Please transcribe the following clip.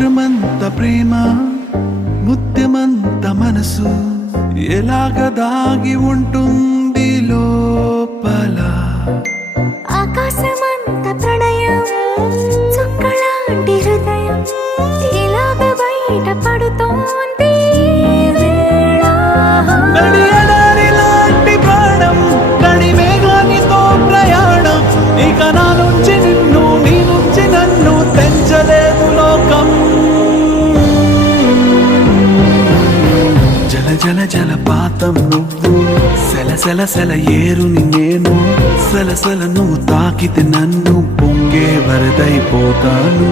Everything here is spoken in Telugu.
సముద్రమంత ప్రేమ ముత్యమంత మనసు ఎలాగ దాగి ఉంటుంది లోపల. ఆకాశమంత ప్రణయం చుక్కలాంటి హృదయం ఇలాగ బయట పడుతోంది వేళ. నడియడారిలాంటి ప్రాణం నడి మేఘానితో ప్రయాణం ఇక నా నుంచి నిన్ను నీ నుంచి నన్ను తెంచలేదు లోకం. జల జల జలపాతం నువ్వు సెల సెల సెల ఏరుని నేను సలసల నువ్వు తాకితే నన్ను పొంగే వరదైపోతాను.